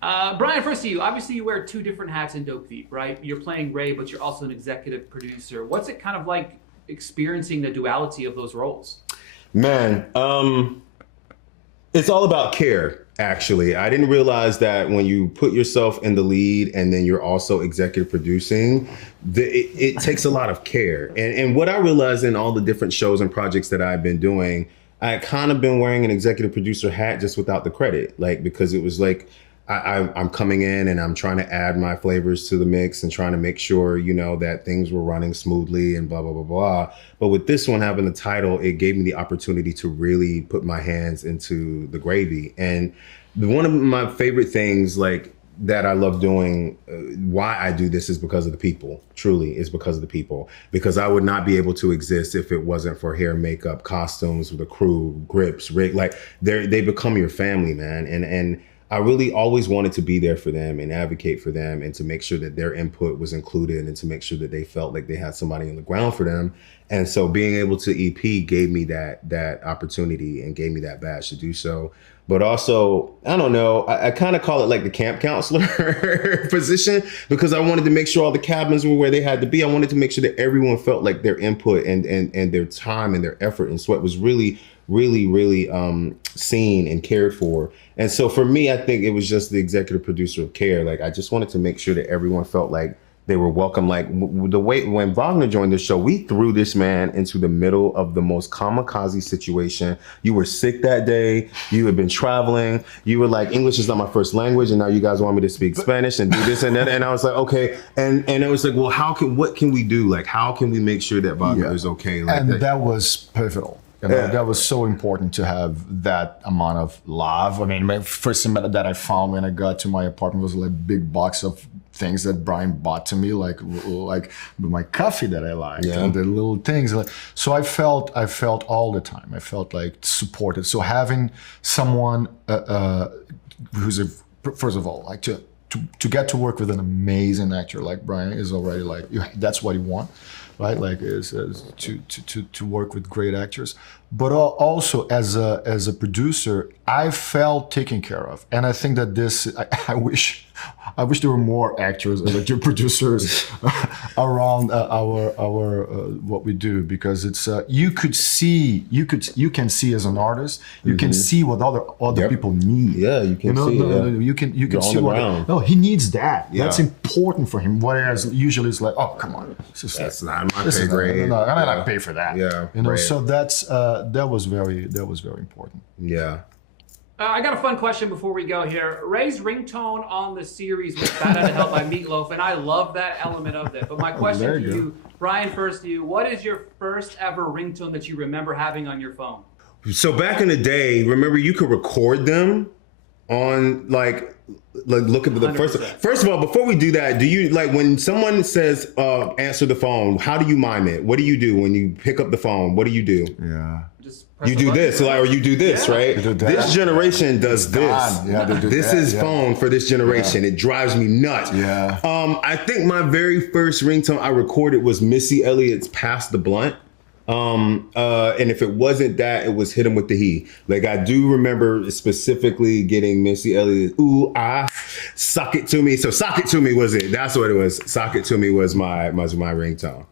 Brian, first to you. Obviously, you wear two different hats in Dope Thief, right? You're playing Ray, but you're also an executive producer. What's it kind of like experiencing the duality of those roles? Man, it's all about care, actually. I didn't realize that when you put yourself in the lead and then you're also executive producing, it takes a lot of care. And what I realized in all the different shows and projects that I've been doing, I had kind of been wearing an executive producer hat just without the credit, like, because it was like, I'm coming in and I'm trying to add my flavors to the mix and trying to make sure, you know, that things were running smoothly and blah, blah, blah, blah. But with this one having the title, it gave me the opportunity to really put my hands into the gravy. And one of my favorite things, like, that I love doing, why I do this is because of the people. Truly, is because of the people. Because I would not be able to exist if it wasn't for hair, makeup, costumes, the crew, grips, rig. Like, they become your family, man. And I really always wanted to be there for them and advocate for them and to make sure that their input was included and to make sure that they felt like they had somebody on the ground for them. And so being able to EP gave me that opportunity and gave me that badge to do so. But also, I don't know, I kind of call it like the camp counselor position, because I wanted to make sure all the cabins were where they had to be. I wanted to make sure that everyone felt like their input and their time and their effort and sweat was really seen and cared for. And so for me, I think it was just the executive producer of care. Like, I just wanted to make sure that everyone felt like they were welcome. Like, the way when Wagner joined the show, we threw this man into the middle of the most kamikaze situation. You were sick that day. You had been traveling. You were like, English is not my first language, and now you guys want me to speak Spanish and do this and that. And I was like, okay. And it was like, well, what can we do? Like, how can we make sure that Wagner is okay? Like, and that was pivotal. You know, that was so important to have that amount of love. I mean, my first thing that I found when I got to my apartment was like a big box of things that Brian bought to me, like my coffee that I liked and the little things. So I felt all the time. I felt like supported. So having someone who's first of all, like to get to work with an amazing actor like Brian is already like, that's what you want. Right, like is to work with great actors, but also as a producer, I felt taken care of, and I think that I wish there were more actors and actor producers around our what we do, because it's you can see as an artist, you can see what other people need. Yeah, you can see. You can see what. No, he needs that. Yeah. That's important for him. Whereas usually it's like, oh, come on, that's not my pay grade. I'm not pay for that. Yeah, you know. Right. So that was very important. Yeah. I got a fun question before we go here. Ray's ringtone on the series was Bad Out of Hell by Meatloaf, and I love that element of it. But my question to you, Brian, first to you, what is your first ever ringtone that you remember having on your phone? So back in the day, remember you could record them on like look at the 100%. First of all, before we do that, do you, like, when someone says answer the phone, how do you mime it? What do you do when you pick up the phone? What do you do? Yeah. You do this, like, or you do this, right? This generation does this. Yeah, this is phone for this generation. It drives me nuts. Yeah. I think my very first ringtone I recorded was Missy Elliott's "Pass the Blunt." And if it wasn't that, it was "Hit 'Em with the He." Like, I do remember specifically getting Missy Elliott, "Ooh, Sock It To Me." So "Sock It To Me" was it. That's what it was. "Sock It To Me" was my ringtone.